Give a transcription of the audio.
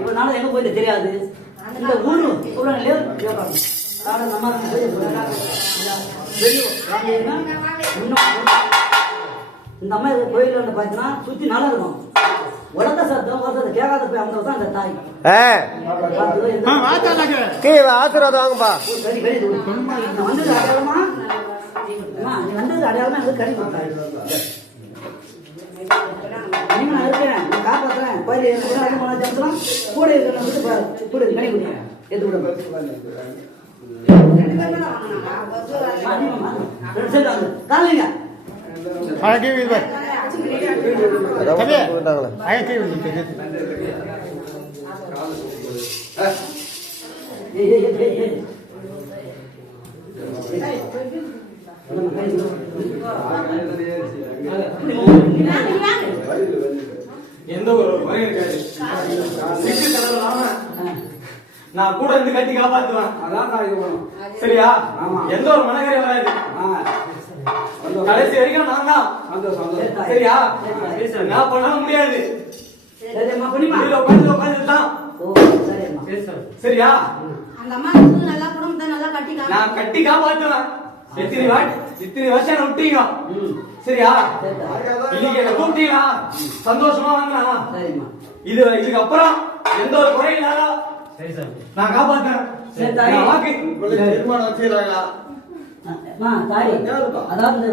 இவனால எங்க போயிட்டு தெரியாது. இந்த ஊரு உள்ளே இந்த அம்மா கோயில் வந்து பார்த்தீங்கன்னா சுத்தி நல்லா இருக்கும். உலக சத்தம் வருது கேட்காத போய் அவங்க தான் அந்த தாய். ஆசீர்வாதம் வாங்கப்பா. வந்தது அடையாளமா நீ வந்தது அடையாளமா எனக்கு கறி கொடுத்தாரு. நான் இருக்கேன், நான் காப்பாற்றுறேன். கோயில் கூட இருக்கிற கூட கனி கொடுத்தேன் எது கூட காலைங்க எந்த ஒரு முறை இருக்காது. நான் கூட இருந்து கட்டி காப்பாத்துவேன். அதான் சரியா? எந்த ஒரு மனகரை வராது. கடைசி வரைக்கும் நான் தான். சரியா? நான் பண்ண முடியாது. சரியா? நான் கட்டி காப்பாத்துவேன். இத்தனை வருஷம் விட்டீங்க. சரியா? இன்னைக்கு என்ன கூப்பிட்டீங்களா? சந்தோஷமா வாங்கினா இதுக்கு அப்புறம் எந்த ஒரு குறை இல்லாத நான் காப்பாத்துறேன். அதாவது